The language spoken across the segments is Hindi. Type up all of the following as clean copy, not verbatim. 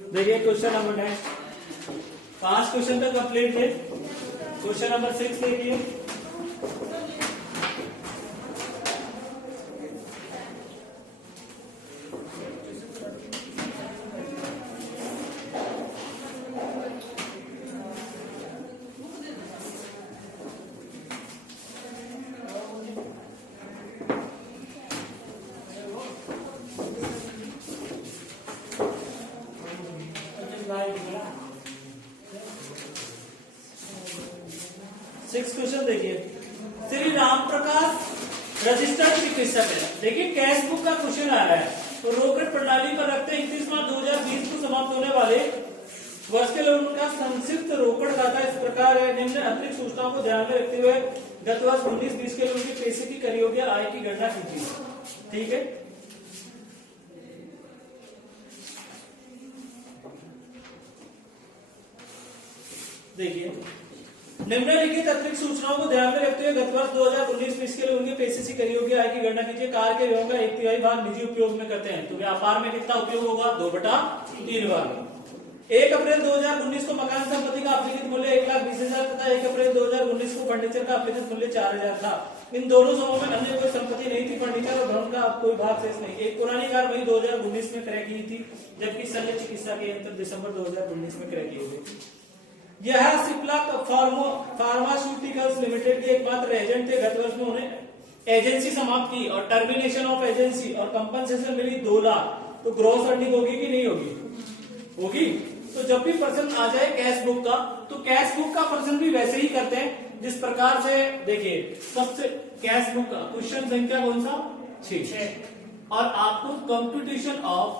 देखिए क्वेश्चन नंबर नेक्स्ट 5 क्वेश्चन तक कंप्लीट थे। क्वेश्चन नंबर 6 देखिए। सिक्स क्वेश्चन देखिए। श्री राम प्रकाश रजिस्टर्ड चिकित्सक है। देखिए कैश बुक का क्वेश्चन आ रहा है। तो रोकड़ प्रणाली पर रखते 31 मार्च 2020 को समाप्त होने वाले वर्ष के लिए उनका संक्षिप्त रोकड़ खाता इस प्रकार है। निम्न अतिरिक्त सूचनाओं को ध्यान में रखते हुए गत वर्ष 19-20 के लिए उनके पैसे की कर योग्य आय की गणना कीजिए। ठीक है, देखिए निम्नलिखित अतिरिक्त सूचनाओं को ध्यान में रखते हुए गत वर्ष 2019-20 के लिए उनके पैसे की कर योग्य आय की गणना कीजिए। कार के व्ययों का 1/3 भाग निजी उपयोग में करते हैं, तो व्यापार में कितना उपयोग होगा? 2/3 भाग। 1 अप्रैल 2019 को मकान संपत्ति का अपेक्षित मूल्य 1,20,000 तथा 1 अप्रैल 2019 को फर्नीचर का अपेक्षित मूल्य 4,000 था। इन दोनों समूह में अन्य कोई संपत्ति नहीं थी। फर्नीचर और भवन का अब कोई भाग शेष नहीं। एक पुरानी कार वही 2019 में क्रय की थी, जबकि शल्य चिकित्सा के यंत्र दिसंबर 2019 में क्रय किए गए। यह सिप्ला फार्मास्यूटिकल्स लिमिटेड के एकमात्र एजेंट थे। गत वर्ष में उन्हें एजेंसी समाप्त की और टर्मिनेशन ऑफ एजेंसी और कंपनसेशन मिली 2 लाख। तो ग्रॉस अर्निंग होगी कि नहीं होगी? होगी। तो जब भी प्रश्न आ जाए कैश बुक का, तो कैश बुक का प्रश्न भी वैसे ही करते हैं जिस प्रकार से। देखिए सबसे कैश बुक का क्वेश्चन संख्या कौन सा? 6। और आपको computation of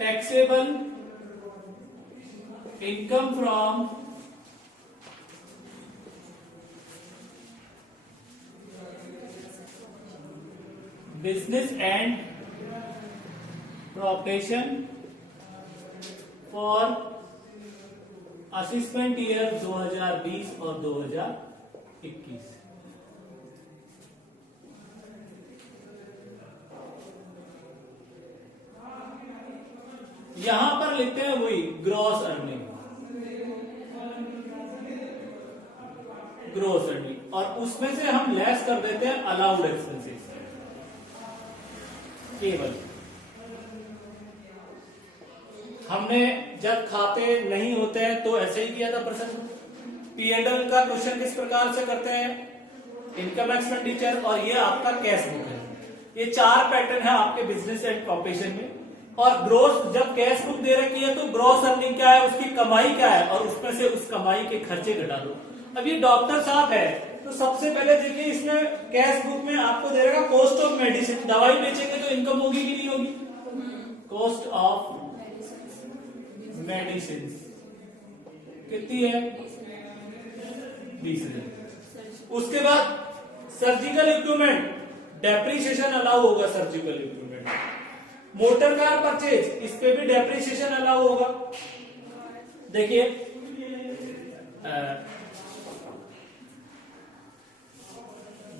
taxable income from business and profession for assessment year 2020 और 2021। यहां पर लिखते हैं वही ग्रॉस अर्निंग, ग्रॉस अर्निंग, और उसमें से हम लेस कर देते हैं अलाउड एक्सपेंसेस। केवल हमने जब खाते नहीं होते हैं तो ऐसे ही किया था प्रश्न। P&L का क्वेश्चन किस प्रकार से करते हैं? इनकम एक्सपेंडिचर, और ये आपका कैश बुक है। ये 4 पैटर्न है आपके बिजनेस एंड प्रोफेशन में। और ग्रोस, जब कैश बुक दे रखी है तो ग्रोस अर्निंग क्या है, उसकी कमाई क्या है, और उसमें से उस कमाई के खर्चे घटा दो। अब ये डॉक्टर साहब है, तो सबसे पहले देखिए इसमें कैश बुक में आपको दे रखा कॉस्ट ऑफ मेडिसिन। दवाई बेचेंगे तो इनकम होगी कि नहीं होगी? कॉस्ट ऑफ मेडिसिन कितनी है? 20,000। उसके बाद सर्जिकल इक्विपमेंट, डेप्रिसिएशन अलाउ होगा surgical equipment. Motor car purchase, इस पे भी डेप्रिसिएशन अलाउ होगा। देखिए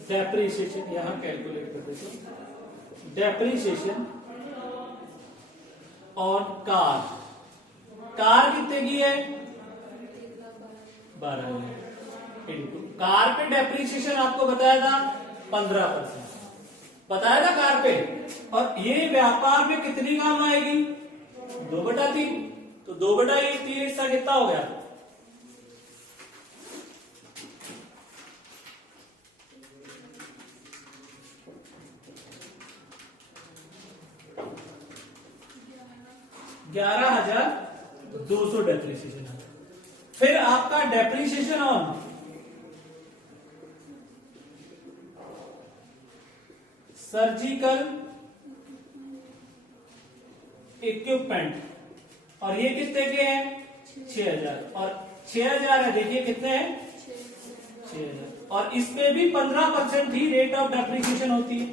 डेप्रिसिएशन यहां कैलकुलेट कर देते। डेप्रिसिएशन ऑन कार, कार कितने की है? 12,000 इंटू कार पे डेप्रिसिएशन आपको बताया था 15% बताया था कार पे। और ये व्यापार में कितनी काम आएगी? 2/3। तो 2/3 हिस्सा कितना हो गया? $11,200 डेप्रिसिएशन। फिर आपका डेप्रिसिएशन ऑन सर्जिकल इक्विपमेंट, और ये कितने के हैं? 6,000। और 6,000 है, देखिए कितने हैं? 6,000। और इस पे भी 15% ही रेट ऑफ डेप्रिसिएशन होती है।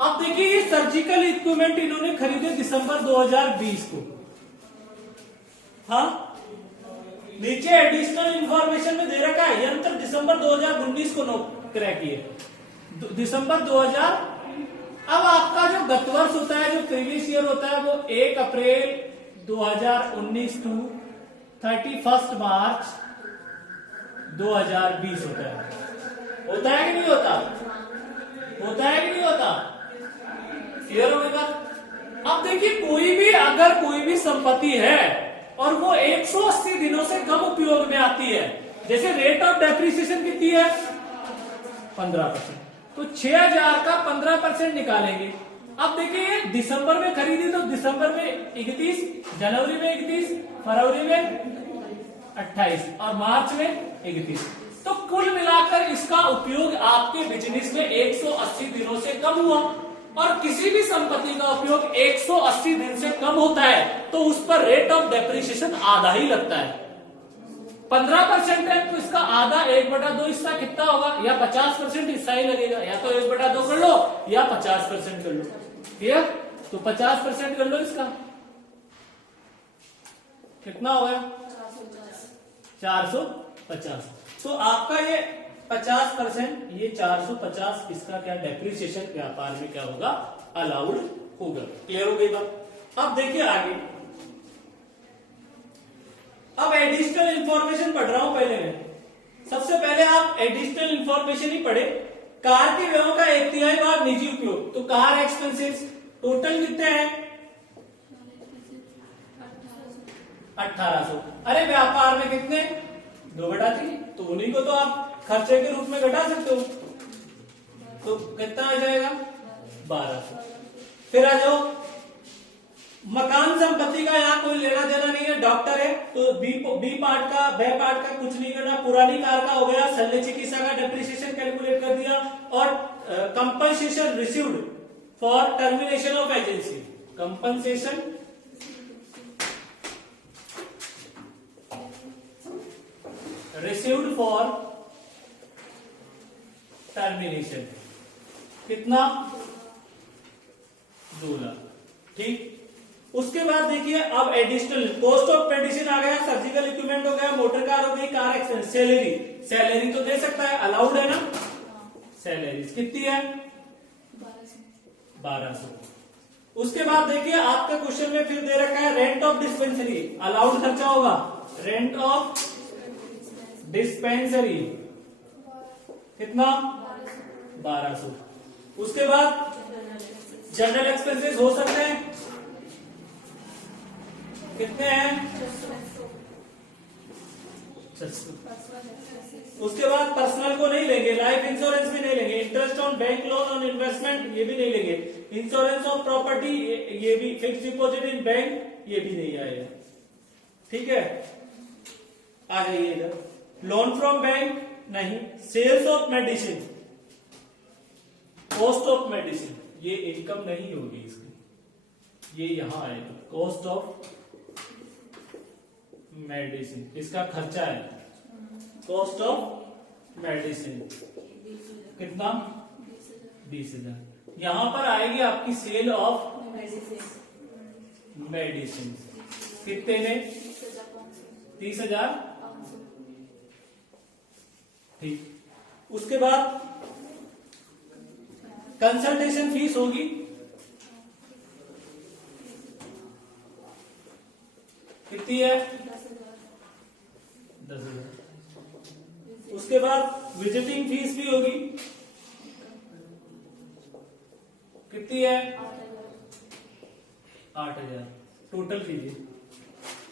अब देखिए ये सर्जिकल इक्विपमेंट इन्होंने खरीदे दिसंबर 2020 को। हाँ, नीचे एडिशनल इंफॉर्मेशन में दे रखा है यंत्र दिसंबर 2019 को क्रय किए, दिसंबर 2000। अब आपका जो प्रीवियस ईयर होता है वो 1 अप्रैल 2019 टू 31 मार्च 2020 होता है। होता है कि नहीं होता? होता है कि नहीं होता? क्लियर हो गया? अब देखिए अगर कोई भी संपत्ति है और वो 180 दिनों से कम उपयोग में आती है, जैसे रेट ऑफ डेप्रिसिएशन कितनी है 15%, तो 6000 का 15% निकालेंगे। अब देखिए दिसंबर में खरीदी तो दिसंबर में 31, जनवरी में 31, फरवरी में 28 और मार्च में 31, तो कुल मिलाकर इसका उपयोग आपके बिजनेस में 180 दिनों से कम हुआ। और किसी भी संपत्ति का उपयोग 180 दिन से कम होता है तो उस पर रेट ऑफ डेप्रिसिएशन आधा ही लगता है। 15% है तो इसका आधा 1/2 हिस्सा कितना होगा, या 50% हिस्सा ही लगेगा, या तो 1/2 कर लो या 50% कर लो। ठीक, तो 50% कर लो, इसका कितना हो गया 450। तो आपका ये 50%, ये 450, इसका क्या डेप्रिसिएशन व्यापार में क्या होगा, अलाउड होगा। क्लियर हो गई बात? अब देखिए आगे, अब एडिशनल इंफॉर्मेशन पढ़ रहा हूं पहले मैं। सबसे पहले आप एडिशनल इंफॉर्मेशन ही पढ़े। कार के व्ययों का 1/3 भाग निजी उपयोग, तो कार एक्सपेंसेस टोटल कितने हैं 1800। अरे व्यापार में कितने 2/3, तो उन्हीं को तो आप खर्चे के रूप में घटा सकते हो, तो कितना आ जाएगा 1200। फिर आ जाओ, मकान संपत्ति का यहाँ कोई लेना देना नहीं है, डॉक्टर है तो बी पार्ट का कुछ नहीं करना। पुरानी कार का हो गया, शल्य चिकित्सा का डेप्रिसिएशन कैलकुलेट कर दिया, और compensation received for termination of agency, compensation received for termination कितना 2 लाख। ठीक, उसके बाद देखिए अब एडिशनल कॉस्ट ऑफ मेडिसिन आ गया, सर्जिकल इक्विपमेंट हो गया, मोटर कार हो गई, कार एक्सपेंस, सैलरी तो दे सकता है, अलाउड है ना। सैलरी कितनी है 1200। उसके बाद देखिए आपके क्वेश्चन में फिर दे रखा है रेंट ऑफ डिस्पेंसरी, अलाउड खर्चा होगा, रेंट ऑफ डिस्पेंसरी कितना 1200। उसके बाद जनरल एक्सपेंसेस हो सकते हैं, कितने हैं 600। उसके बाद पर्सनल को नहीं लेंगे, लाइफ इंश्योरेंस भी नहीं लेंगे, interest on bank loan on investment ये भी नहीं लेंगे, इंश्योरेंस ऑफ प्रॉपर्टी ये भी, फिक्स डिपॉजिट इन बैंक ये भी नहीं आएगा। ठीक है, आ जाइए इधर, लोन फ्रॉम बैंक नहीं, sales of medicine, cost of medicine ये इनकम नहीं होगी इसकी, ये यहां आएगा, कॉस्ट ऑफ मेडिसिन इसका खर्चा है, कॉस्ट ऑफ मेडिसिन कितना 20,000। यहां पर आएगी आपकी सेल ऑफ मेडिसिन कितने में 30,000। ठीक, उसके बाद कंसल्टेशन फीस होगी कितनी है 10,000। उसके बाद विजिटिंग फीस भी होगी कितनी है 8,000। टोटल कीजिए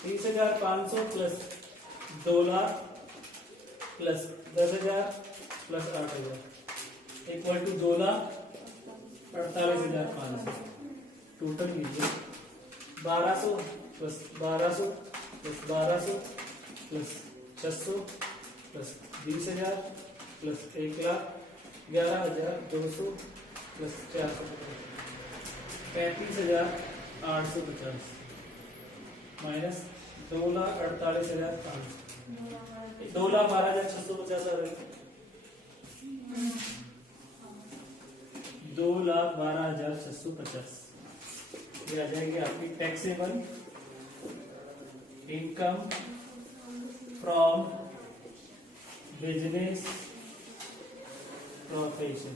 30,500 plus 2 lakh plus 10,000 plus 8,000 equal to 2,48,500। Total कीजिए 1200 plus 1200 plus 1200 plus 600 plus 20,000 plus 1,11,200 plus 450 35,850 minus 2,48,500 2,12,650 आ रहे 2,12,650 ये आ जाएगी आपकी taxable income from business profession.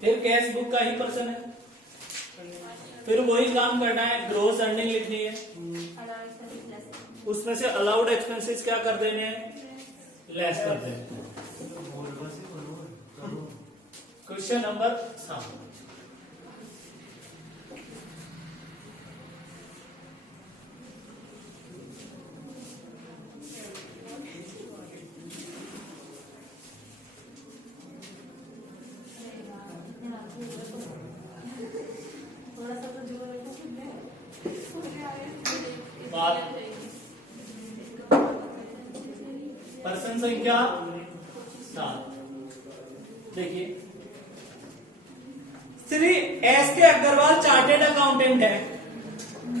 फिर कैश बुक का ही पर्सन है, फिर वही काम करना है, ग्रोस अर्निंग लिखनी है, उसमें से अलाउड एक्सपेंसेस क्या कर देने हैं, लेस कर देने हैं। Question number 7। पर्सन संख्या 7। देखिए, श्री एस के अग्रवाल चार्टेड अकाउंटेंट है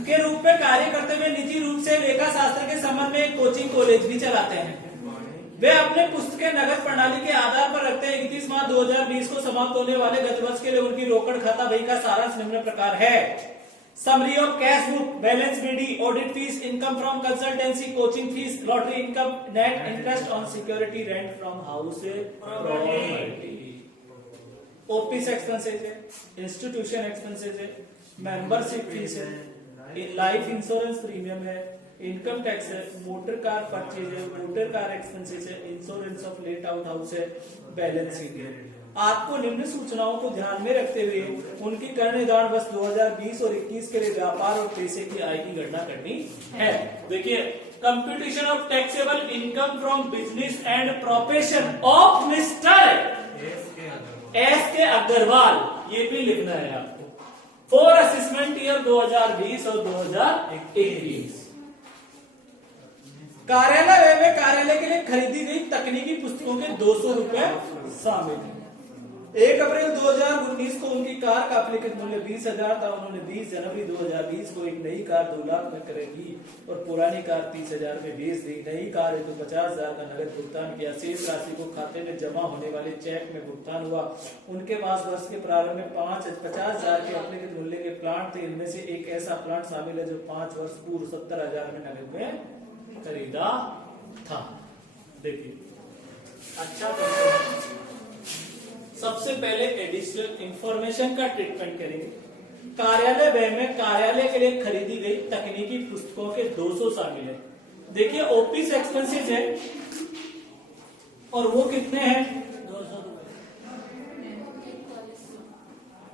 के रूप में कार्य करते हुए निजी रूप से लेखा शास्त्र के संबंध में एक कोचिंग कॉलेज भी चलाते हैं। वे अपने पुस्तकें नगद प्रणाली के आधार पर रखते हैं। 31 मार्च 2020 को समाप्त होने वाले गत वर्ष के लिए उनकी रोकड़ खाता बही का सारांश निम्न प्रकार है। Summary of cash book, balance BD, audit fees, income from consultancy, coaching fees, lottery income, net interest on security, rent from house property, office expenses है, इंस्टीट्यूशन एक्सपेंसेस है, मेंबरशिप फीस है, लाइफ इंश्योरेंस प्रीमियम है, इनकम टैक्स है, मोटर कार परचेज है, मोटर कार एक्सपेंसेस है, insurance of let out house है, बैलेंस शीट है। आपको निम्न सूचनाओं को ध्यान में रखते हुए उनकी कर निर्धारण वर्ष 2020 और 21 के लिए व्यापार और पैसे की आय की गणना करनी है। देखिए, computation of taxable income from business and profession of mister S के अग्रवाल, ये भी लिखना है आपको, फॉर असेसमेंट ईयर 2020 और 2021। कार्यालय व्यय में कार्यालय के लिए खरीदी गई तकनीकी पुस्तकों के 200 रुपए शामिल है। 1 अप्रैल 2019 2019 को उनकी कार का एप्लीकेट मूल्य 20,000 था। उन्होंने 20 जनवरी 2020 को एक नई कार 2 लाख में खरीदी और पुरानी कार 30,000 में बेच दी। नई कार हेतु 50,000 का नगद भुगतान किया। शेष राशि को खाते में जमा होने वाले चेक में भुगतान हुआ। उनके पास वर्ष के प्रारंभ में 50,000 के एप्लीकेट मूल्य के प्लांट थे। इनमें से एक ऐसा प्लांट शामिल है जो 5 वर्ष पूर्व 70,000 में नगद में खरीदा था। देखिए अच्छा, सबसे पहले एडिशनल इंफॉर्मेशन का ट्रीटमेंट करेंगे। कार्यालय व्यय में कार्यालय के लिए खरीदी गई तकनीकी पुस्तकों के 200 शामिल है। देखिए ऑफिस एक्सपेंसेस है और वो कितने हैं? 200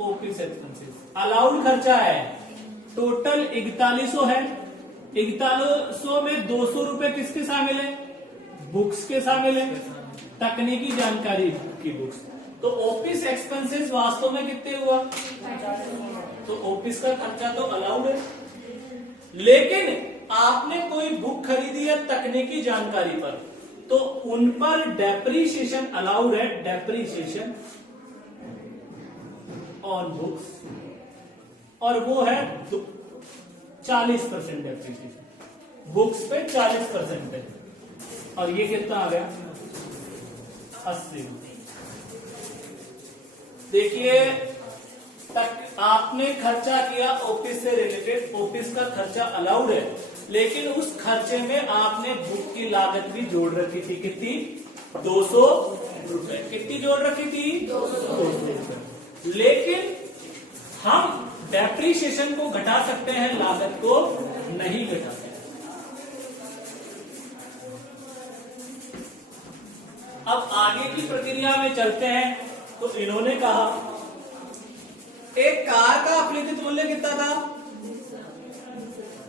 ऑफिस एक्सपेंसेस। अलाउड खर्चा है टोटल 4100 है। 4100 में 200 रुपए किसके शामिल है? बुक्स के शामिल है, तकनीकी जानकारी की बुक्स। तो ऑफिस एक्सपेंसेस वास्तव में कितने हुआ? तो ऑफिस का खर्चा तो अलाउड है, लेकिन आपने कोई बुक खरीदी है तकनीकी जानकारी पर, तो उन पर डेप्रीशिएशन अलाउड है। डेप्रीशिएशन ऑन बुक्स, और वो है 40% डेप्रीशिएशन। बुक्स पे 40% है, और ये कितना आ गया? 80। देखिए तक आपने खर्चा किया ऑफिस से रिलेटेड, ऑफिस का खर्चा अलाउड है, लेकिन उस खर्चे में आपने बुक की लागत भी जोड़ रखी थी। कितनी? 200 रुपए। कितनी जोड़ रखी थी? 200 रुपए। लेकिन हम डेप्रीशिएशन को घटा सकते हैं, लागत को नहीं घटा सकते। अब आगे की प्रक्रिया में चलते हैं। तो इन्होंने कहा एक कार का एप्लीकेट मूल्य कितना था?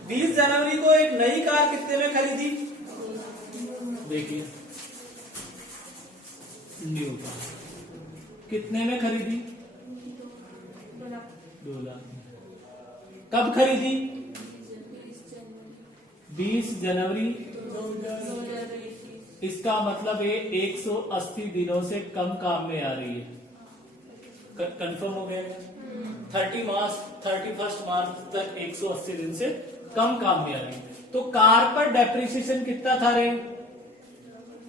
20 जनवरी को एक नई कार कितने में खरीदी? देखिए न्यू कार कितने में खरीदी? 2 लाख। कब खरीदी? 20 जनवरी। इसका मतलब ये 180 दिनों से कम काम में आ रही है। कंफर्म हो गया? 31 मार्च तक 180 दिन से कम काम में आ रही है। तो कार पर डेप्रिसिएशन कितना था रे?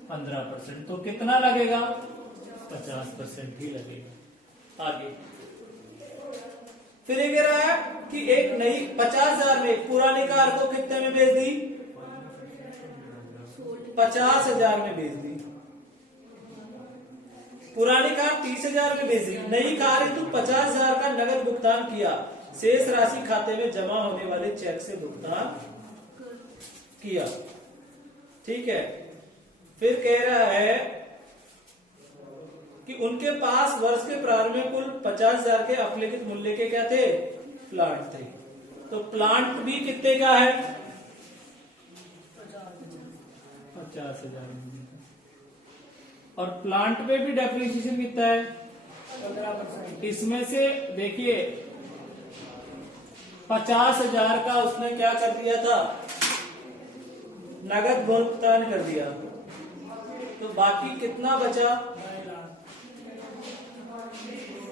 15%। तो कितना लगेगा? 50% ही लगेगा। आगे फिर ये कह रहा है कि एक नई 50,000 में पुरानी कार को कितने में बेच दी? 50,000 में बेच दी। पुरानी कार 30,000 में बेच दी। नई कार हेतु 50,000 का नगद भुगतान किया। शेष राशि खाते में जमा होने वाले चेक से भुगतान किया। ठीक है। फिर कह रहा है कि उनके पास वर्ष के प्रारंभ में कुल 50,000 के एप्लीकेट मूल्य के क्या थे? प्लांट थे। तो प्लांट भी कितने का है? 50,000। और प्लांट पे भी डेप्रिसिएशन कितना है? 15%। इसमें से देखिए 50,000 का उसने क्या कर दिया था? नगद भुगतान कर दिया। तो बाकी कितना बचा?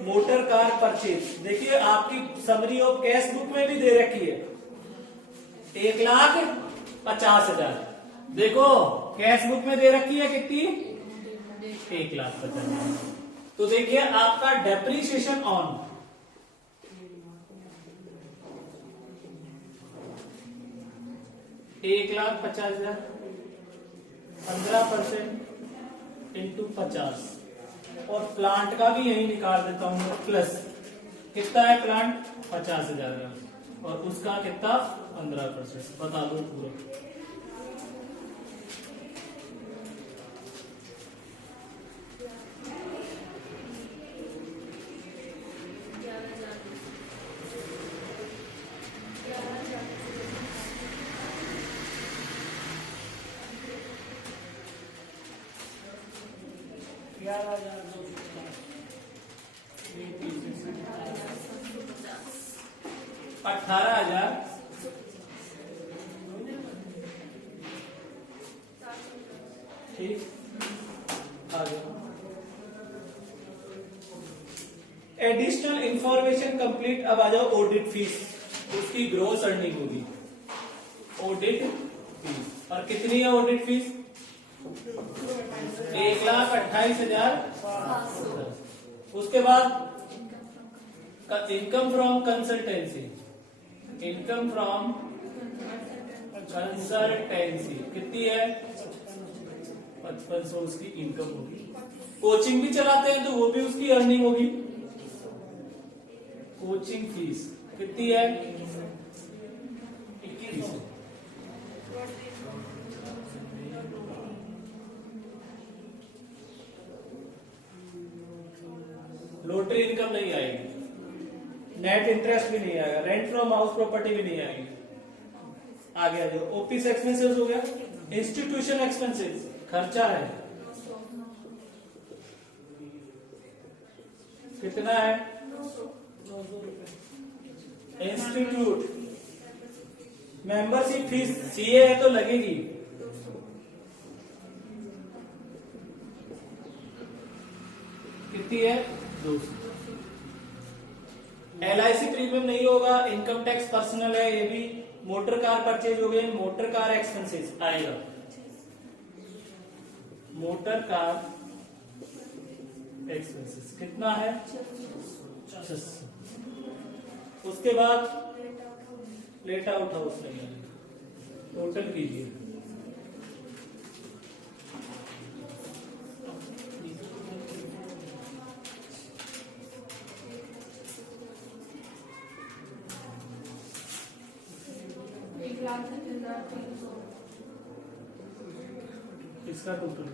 Motor car purchase. देखिए आपकी समरी ऑफ कैश बुक में भी दे रखी है 1,50,000। देखो कैश बुक में दे रखी है कितनी? 1,50,000। तो देखिए आपका डेप्रीशिएशन ऑन 1,50,000 15% इंटू 50, और प्लांट का भी यही निकाल देता हूं प्लस। कितना है प्लांट? 50,000 और उसका कितना? 15%। बता दो पूरा। Additional information complete. अब आ जाओ ऑडिट फीस, उसकी ग्रॉस अर्निंग होगी ऑडिट फीस। और कितनी है ऑडिट फीस? 1,28,000। उसके बाद income from consultancy, income from consultancy कितनी है? 5500 उसकी इनकम होगी। कोचिंग भी चलाते हैं तो वो भी उसकी अर्निंग होगी। कोचिंग फीस कितनी है? 21। लॉटरी इनकम नहीं आएगी, नेट इंटरेस्ट भी नहीं आएगा, रेंट फ्रॉम हाउस प्रॉपर्टी भी नहीं आएगी। आगे आ जाओ, ऑफिस एक्सपेंसेस हो गया। इंस्टीट्यूशन एक्सपेंसेस खर्चा है, कितना है? 900 रुपए। इंस्टीट्यूट मेंबरशिप फीस सीए है तो लगेगी, कितनी है? 200। LIC प्रीमियम नहीं होगा, इनकम टैक्स पर्सनल है, ये भी मोटर कार परचेज हो गए, मोटर कार एक्सपेंसेस आएगा। मोटर कार एक्सपेंसेस कितना है? 600। उसके बाद लेट आउट हाउस नहीं है, टोटल कीजिए। इसका टोटल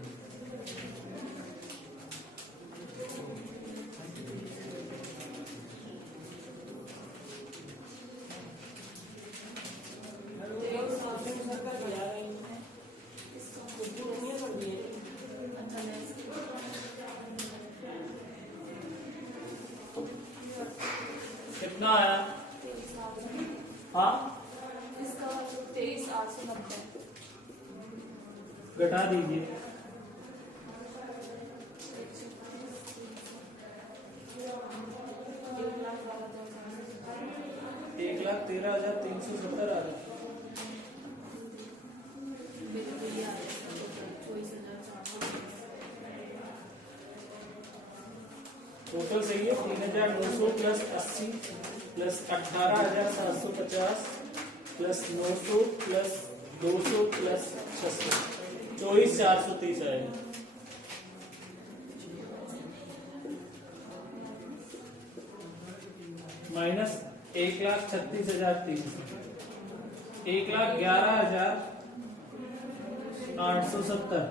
कितना आया? हाँ, इसका 23,890 घटा दीजिए। 1,13,370 आ रहा। टोटल सही है। 3,900 plus 80 plus 18,750 plus 900 plus 200 plus 600, 24,430 आएगा। माइनस 1,36,300, 1,11,870।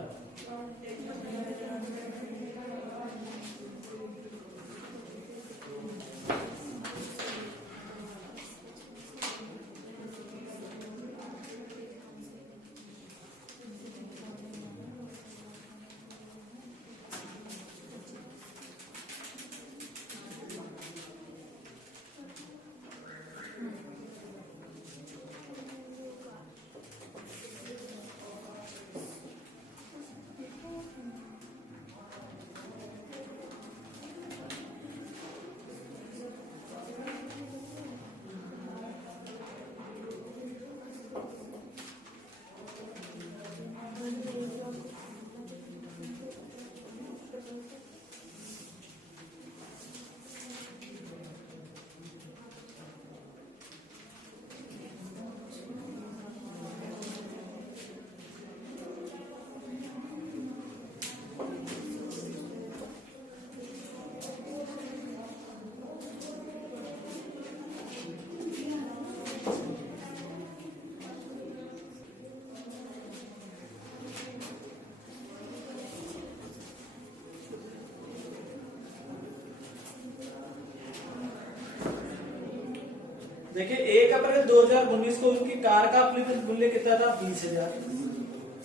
देखिए 1 अप्रैल 2019 को उनकी कार का अपलिखित मूल्य कितना था? 20,000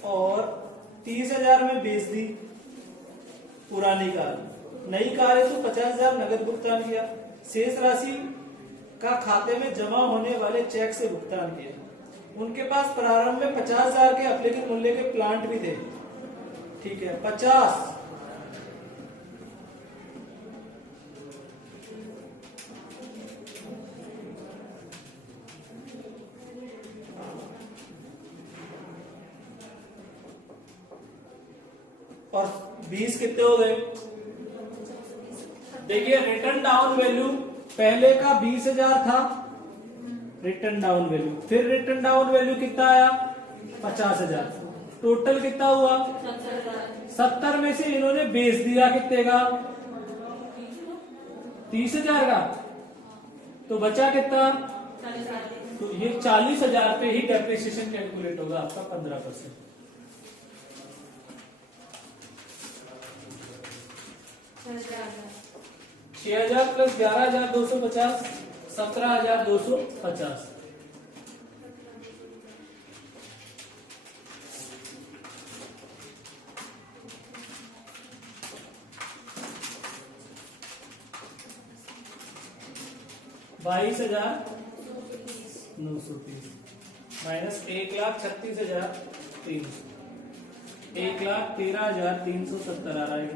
और 30,000 में बेच दी पुरानी कार। नई कार है तो 50,000 नगद भुगतान किया। शेष राशि का खाते में जमा होने वाले चेक से भुगतान किया। उनके पास प्रारंभ में 50,000 के अपलिखित मूल्य के प्लांट भी थे, ठीक है। 50 और 20 कितने हो गए? देखिए रिटर्न डाउन वैल्यू पहले का 20,000 था रिटर्न डाउन वैल्यू, फिर रिटर्न डाउन वैल्यू कितना आया? 50,000। टोटल कितना हुआ? 70 में से इन्होंने बेच दिया कितने का? 30,000 का। तो बचा कितना? तो ये 40,000 पे ही डेप्रिसिएशन कैलकुलेट होगा आपका 15%। 6,000 प्लस 11,250 17,250। बाईस 930 माइनस 1,36,300 1,13,370 आ रहा है।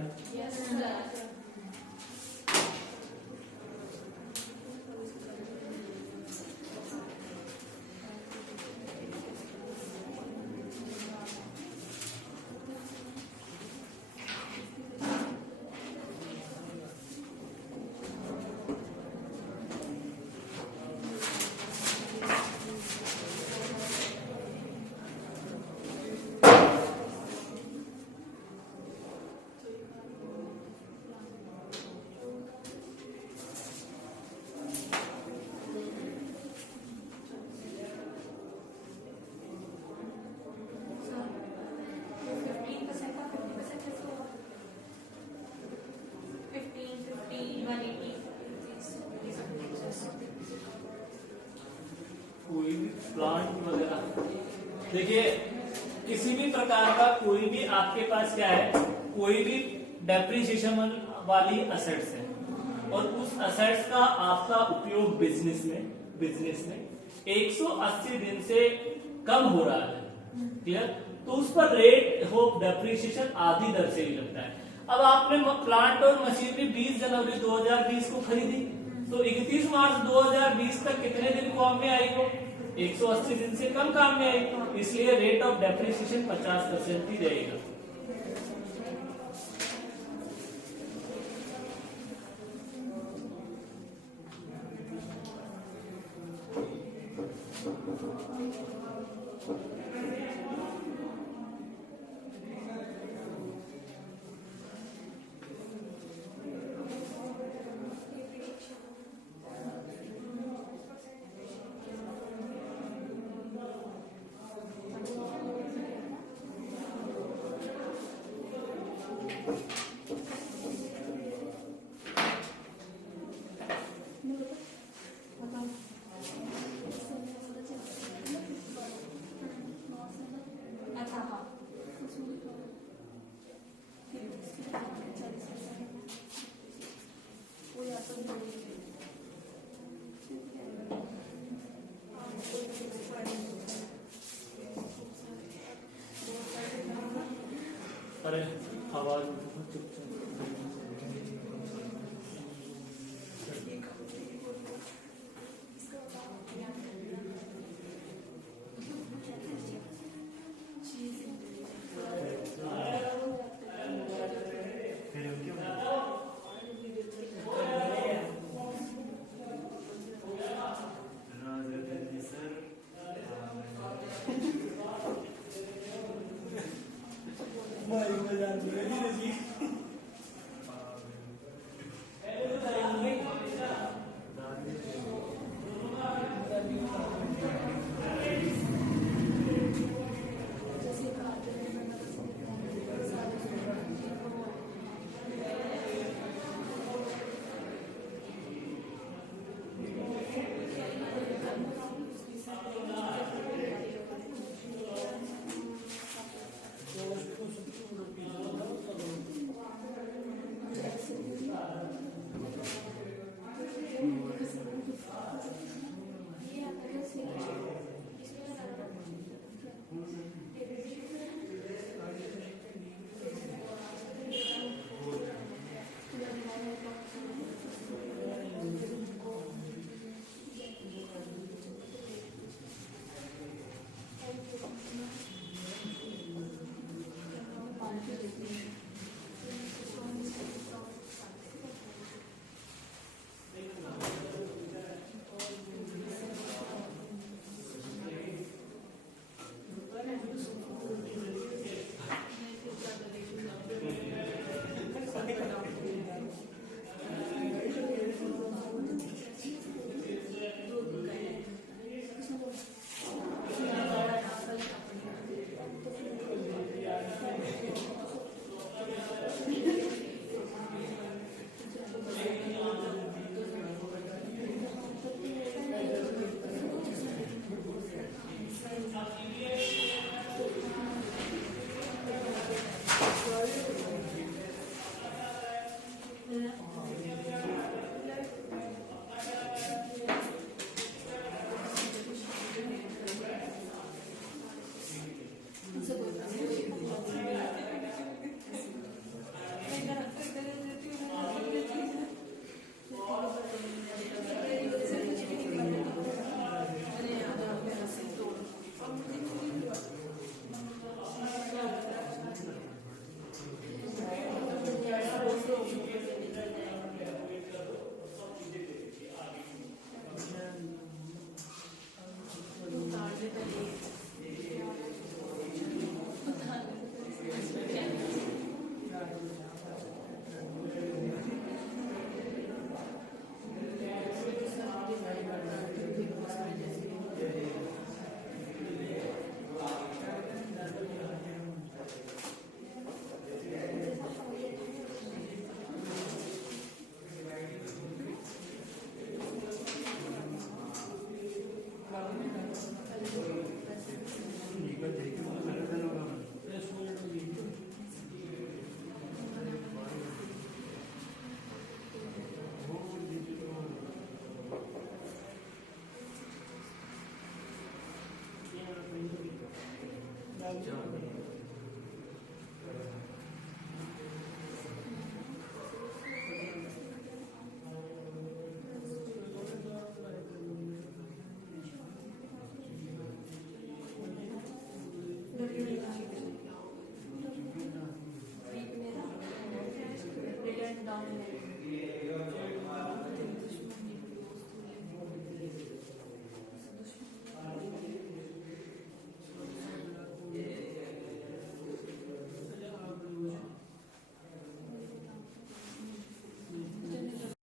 कोई भी प्लांट वगैरह देखिए किसी भी प्रकार का कोई भी आपके पास क्या है, कोई भी डेप्रिसिएशन वाली असेट्स है और उस असेट्स का आपका उपयोग बिजनेस में 180 दिन से कम हो रहा है, क्लियर? तो उस पर रेट ऑफ डेप्रिसिएशन आधी दर से ही लगता है। अब आपने प्लांट और मशीनरी 20 जनवरी 2020 को खरीदी तो 31 मार्च 2020 तक कितने दिन काम में आएगी? 180 दिन से कम काम में आएगी, इसलिए रेट ऑफ डेप्रिसिएशन 50% ही रहेगा। अच्छा हाँ वो या तो